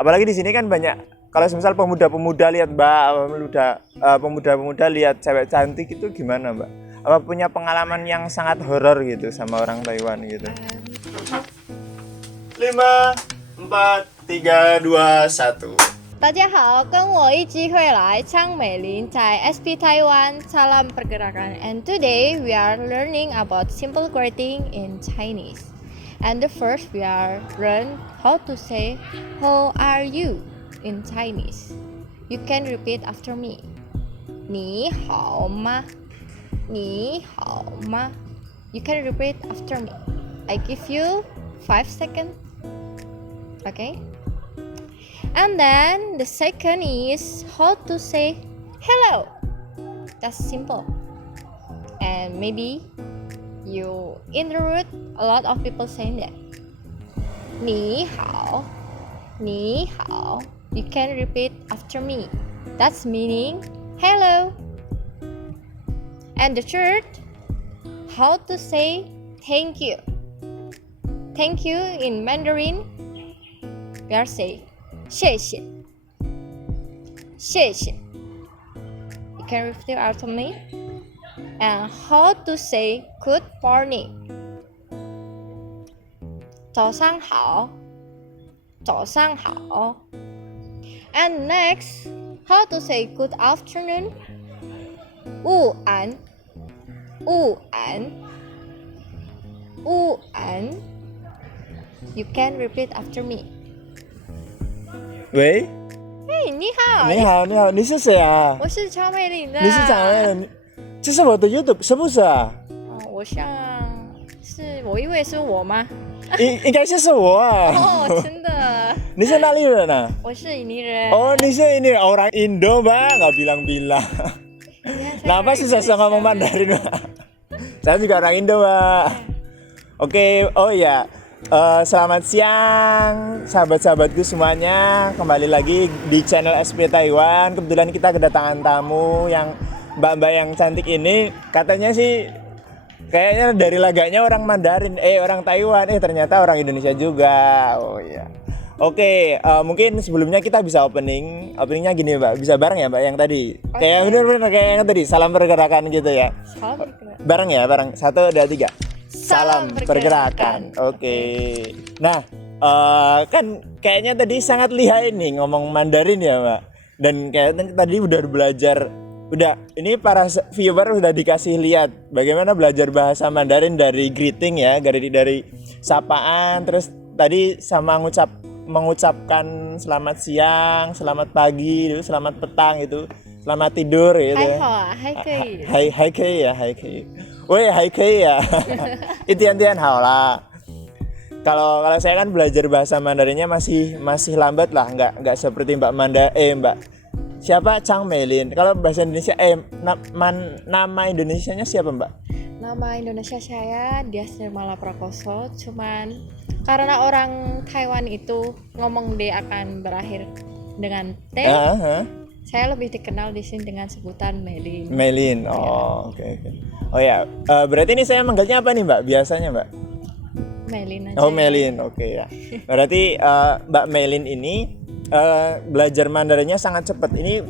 apalagi di sini kan banyak, kalau misal pemuda-pemuda lihat Mbak, pemuda-pemuda lihat cewek cantik itu gimana Mbak? Apa punya pengalaman yang sangat horor gitu sama orang Taiwan gitu? 5, 4, 3, 2, 1. 大家好，跟我一起会来昌美林在 SP Taiwan Salam Pergerakan, and today we are learning about simple greeting in Chinese. And the first we are learn how to say how are you in Chinese. You can repeat after me. 你好吗？你好吗？ You can repeat after me. I give you 5 seconds. Okay? And then the second is how to say hello. That's simple. And maybe you in the road, a lot of people saying that. 你好，你好. You can repeat after me. That's meaning hello. And the third, how to say thank you. Thank you in Mandarin, we are saying 谢谢谢谢. You can repeat after me. And how to say good morning. 早上好早上好. And next, how to say good afternoon. 午安午安午安. You can repeat after me. 喂，嘿，你好。你好，你好，你是谁啊？我是乔美玲的。你是长辈的，这是我的 YouTube 是不是啊？我像是我以为是我吗？应该是我啊。哦，真的。你是哪里人啊？我是印尼人。Oh, ini orang Indo, Mbak, nggak bilang-bilang. Kenapa susah ngomong Mandarin, Mbak? Saya juga orang Indo, Mbak. Oke, oh ya. Selamat siang sahabat-sahabatku semuanya. Kembali lagi di channel SP Taiwan. Kebetulan kita kedatangan tamu yang mbak-mbak yang cantik ini. Katanya sih kayaknya dari laganya orang Mandarin, orang Taiwan, ternyata orang Indonesia juga. Oh iya. Oke, mungkin sebelumnya kita bisa openingnya gini Mbak, bisa bareng ya Mbak yang tadi. Okay. Kayak bener-bener kayak yang tadi, salam pergerakan gitu ya. Salam pergerakan. Bareng ya, bareng. 1, 2, 3. Salam pergerakan. Oke. Nah, kan kayaknya tadi sangat lihai nih ngomong Mandarin ya Mbak. Dan kayaknya tadi udah belajar, ini para viewer udah dikasih lihat bagaimana belajar bahasa Mandarin dari greeting ya, dari sapaan, terus tadi sama mengucapkan selamat siang, selamat pagi, selamat petang itu, selamat tidur gitu ya. Hai kei ya, hai kei. Woi, hai kei ya. Itian hao lah. Kalau saya kan belajar bahasa Mandarinnya masih lambat lah, nggak seperti Mbak siapa Chang Melin. Kalau bahasa Indonesia nama Indonesianya siapa Mbak? Nama Indonesia saya Dias Nirmala Prakoso, cuman karena orang Taiwan itu ngomong D akan berakhir dengan T. Saya lebih dikenal di sini dengan sebutan Melin. Melin. Oh, oke. Oh ya, berarti ini saya manggilnya apa nih Mbak? Biasanya Mbak? Melin aja. Oh, Melin. Oke ya. Berarti Mbak Melin ini belajar Mandarinnya sangat cepat. Ini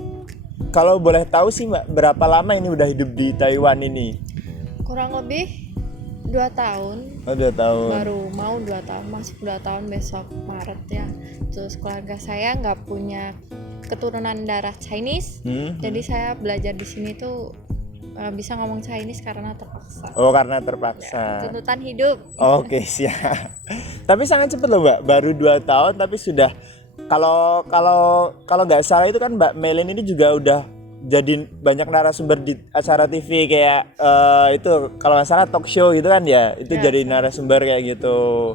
kalau boleh tahu sih Mbak, berapa lama ini udah hidup di Taiwan ini? Kurang lebih 2 tahun. Oh, 2 tahun. Baru mau 2 tahun, masuk 2 tahun besok Maret ya. Terus keluarga saya nggak punya keturunan darah Chinese, jadi saya belajar di sini tuh bisa ngomong Chinese karena terpaksa. Oh, karena terpaksa. Ya, tuntutan hidup. Oke, siap. Tapi sangat cepat loh Mbak, baru 2 tahun tapi sudah, kalau nggak salah itu kan Mbak Melin ini juga udah jadi banyak narasumber di acara TV kayak itu kalau nggak salah talk show gitu kan ya, itu ya, jadi narasumber kayak gitu.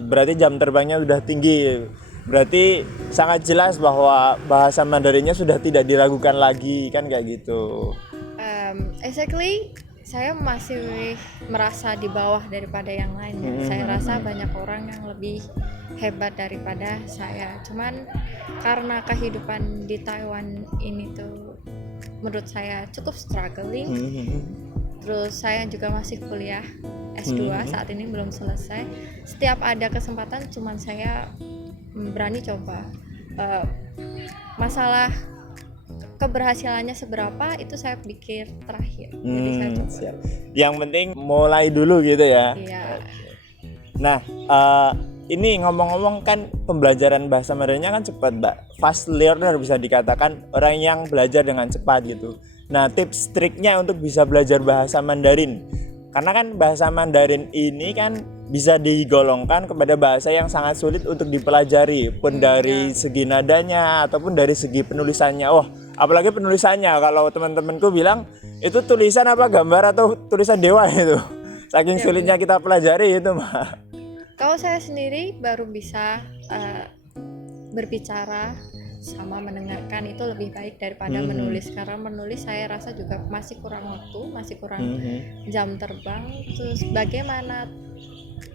Berarti jam terbangnya udah tinggi. Berarti sangat jelas bahwa bahasa Mandarinnya sudah tidak diragukan lagi kan kayak gitu. Exactly, saya masih merasa di bawah daripada yang lain. Saya rasa banyak orang yang lebih hebat daripada saya. Cuman karena kehidupan di Taiwan ini tuh menurut saya cukup struggling. Terus saya juga masih kuliah S2, saat ini belum selesai. Setiap ada kesempatan cuman saya berani coba. Masalah keberhasilannya seberapa itu saya pikir terakhir. Jadi saya coba. Siap. Yang penting mulai dulu gitu ya. Iya. Nah, ini ngomong-ngomong kan pembelajaran bahasa Mandarinnya kan cepat, Mbak. Fast learner bisa dikatakan orang yang belajar dengan cepat gitu. Nah, tips triknya untuk bisa belajar bahasa Mandarin. Karena kan bahasa Mandarin ini kan bisa digolongkan kepada bahasa yang sangat sulit untuk dipelajari, pun dari segi nadanya ataupun dari segi penulisannya. Oh, apalagi penulisannya. Kalau teman-temanku bilang itu tulisan apa gambar atau tulisan dewa itu. Saking sulitnya kita pelajari itu, Mbak. Kalau saya sendiri baru bisa berbicara sama mendengarkan itu lebih baik daripada menulis, karena menulis saya rasa juga masih kurang waktu, masih kurang jam terbang. Terus bagaimana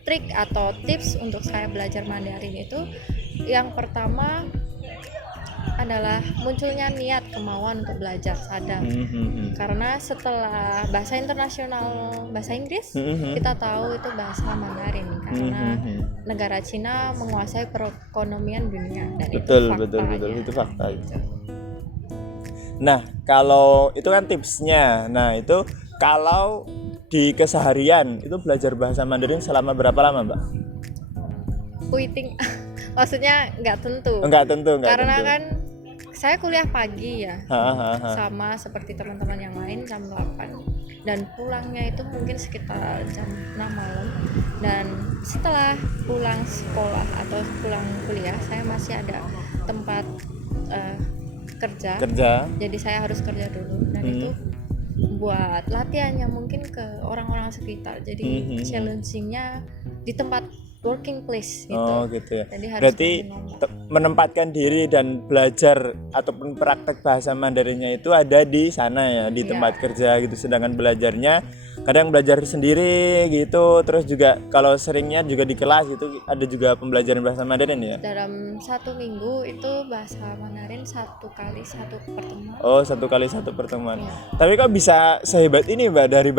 trik atau tips untuk saya belajar Mandarin itu, yang pertama adalah munculnya niat, kemauan untuk belajar sadar. Karena setelah bahasa internasional, bahasa Inggris, kita tahu itu bahasa Mandarin karena negara Cina menguasai perekonomian dunia, dan Betul, itu fakta. Nah, kalau itu kan tipsnya. Nah, itu kalau di keseharian itu belajar bahasa Mandarin selama berapa lama, Mbak? Puiting maksudnya nggak tentu. Karena kan saya kuliah pagi ya, sama seperti teman-teman yang lain jam 8, dan pulangnya itu mungkin sekitar jam 6 malam. Dan setelah pulang sekolah atau pulang kuliah, saya masih ada tempat kerja. Jadi saya harus kerja dulu, dan itu buat latihan yang mungkin ke orang-orang sekitar. Jadi challenging-nya di tempat working place gitu. Oh gitu ya. Jadi harus berarti menempatkan diri dan belajar ataupun praktek bahasa Mandarinnya itu ada di sana ya, di tempat kerja gitu. Sedangkan belajarnya kadang belajar sendiri gitu. Terus juga kalau seringnya juga di kelas gitu ada juga pembelajaran bahasa Mandarin ya. Dalam 1 minggu itu bahasa Mandarin 1 kali 1 pertemuan. Oh, 1 kali 1 pertemuan. Tapi kok bisa sehebat ini, Mbak, dari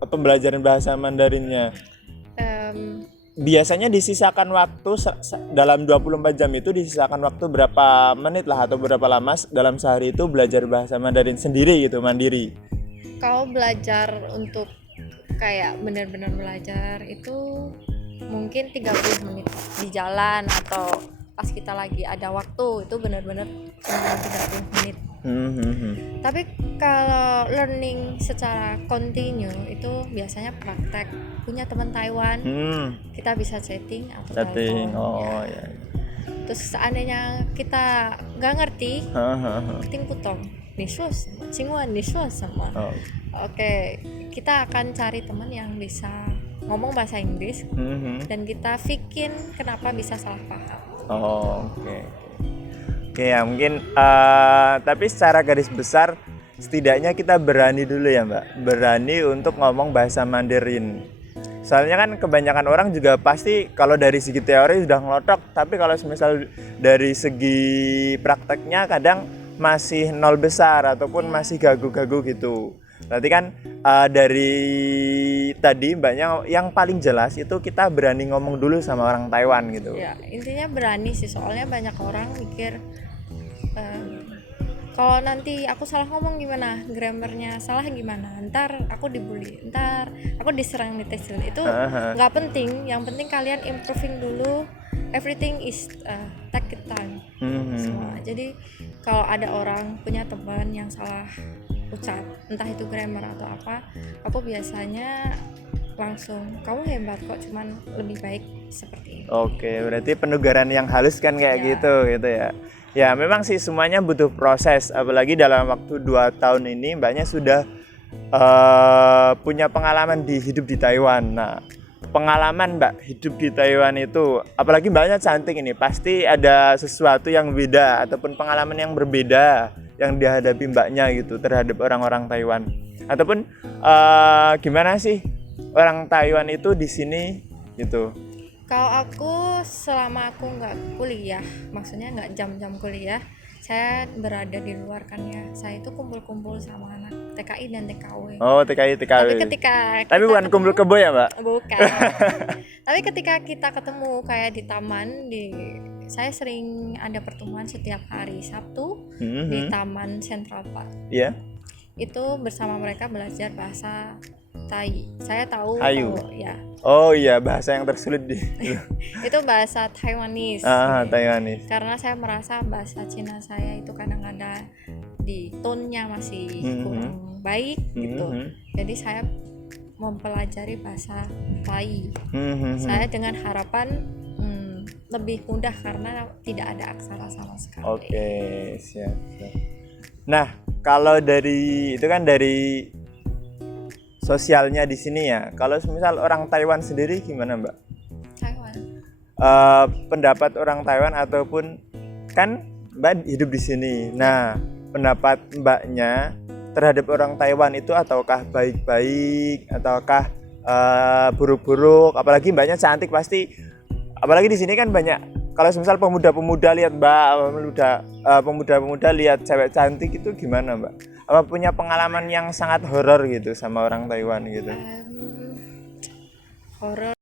pembelajaran bahasa Mandarinnya? Biasanya disisakan waktu dalam 24 jam itu disisakan waktu berapa menit lah atau berapa lama dalam sehari itu belajar bahasa Mandarin sendiri gitu, mandiri? Kalau belajar untuk kayak benar-benar belajar itu mungkin 30 menit di jalan, atau pas kita lagi ada waktu itu benar-benar 30 menit. Tapi kalau learning secara continue itu biasanya praktek, punya teman Taiwan, kita bisa chatting atau telepon. Ya. Terus seandainya kita nggak ngerti, ting putong, nisus, cingwan nisus sama. Oke, kita akan cari teman yang bisa ngomong bahasa Inggris, dan kita bikin kenapa bisa salah paham. Oke ya, mungkin tapi secara garis besar setidaknya kita berani dulu ya, Mbak, berani untuk ngomong bahasa Mandarin. Soalnya kan kebanyakan orang juga pasti kalau dari segi teori sudah ngelotok, tapi kalau misal dari segi prakteknya kadang masih nol besar ataupun masih gagu-gagu gitu. Berarti kan dari tadi Mbaknya yang paling jelas itu kita berani ngomong dulu sama orang Taiwan gitu. Ya, intinya berani sih, soalnya banyak orang mikir kalau nanti aku salah ngomong gimana, grammarnya salah gimana, ntar aku dibully, ntar aku diserang netizen. Itu nggak penting, yang penting kalian improving dulu. Everything is take time semua. Jadi kalau ada orang punya teman yang salah ucap, entah itu grammar atau apa, aku biasanya langsung, kamu hebat kok, cuman lebih baik seperti ini. Oke, berarti penugaran yang halus kan kayak gitu ya. Ya memang sih semuanya butuh proses, apalagi dalam waktu 2 tahun ini Mbaknya sudah punya pengalaman di hidup di Taiwan. Nah, pengalaman Mbak hidup di Taiwan itu, apalagi Mbaknya cantik ini, pasti ada sesuatu yang beda ataupun pengalaman yang berbeda yang dihadapi Mbaknya gitu terhadap orang-orang Taiwan. Ataupun gimana sih orang Taiwan itu di sini gitu? Kalau aku selama aku nggak kuliah, maksudnya nggak jam-jam kuliah, saya berada di luar kan ya. Saya itu kumpul-kumpul sama anak TKI dan TKW. Oh, TKI, TKW. Tapi bukan kumpul kebo ya, Mbak? Bukan. Tapi ketika kita ketemu kayak di taman, di saya sering ada pertemuan setiap hari Sabtu Mhm. di Taman Central Park. Iya. Itu bersama mereka belajar bahasa Thai. Saya tahu Hayu. kalau ya Oh iya, bahasa yang tersulit di itu bahasa Taiwanese. Taiwanese. Karena saya merasa bahasa Cina saya itu kadang-kadang di tone-nya masih kurang baik gitu. Jadi saya mempelajari bahasa Thai. Saya dengan harapan lebih mudah karena tidak ada aksara sama sekali. Oke, siap. Nah, kalau dari itu kan dari sosialnya di sini ya. Kalau misal orang Taiwan sendiri gimana, Mbak? Taiwan. Pendapat orang Taiwan ataupun kan Mbak hidup di sini. Nah, pendapat Mbaknya terhadap orang Taiwan itu ataukah baik-baik ataukah buruk-buruk? Apalagi Mbaknya cantik pasti. Apalagi di sini kan banyak. Kalau misal pemuda-pemuda lihat Mbak, pemuda-pemuda lihat cewek cantik itu gimana, Mbak? Apa punya pengalaman yang sangat horor gitu sama orang Taiwan gitu? Horor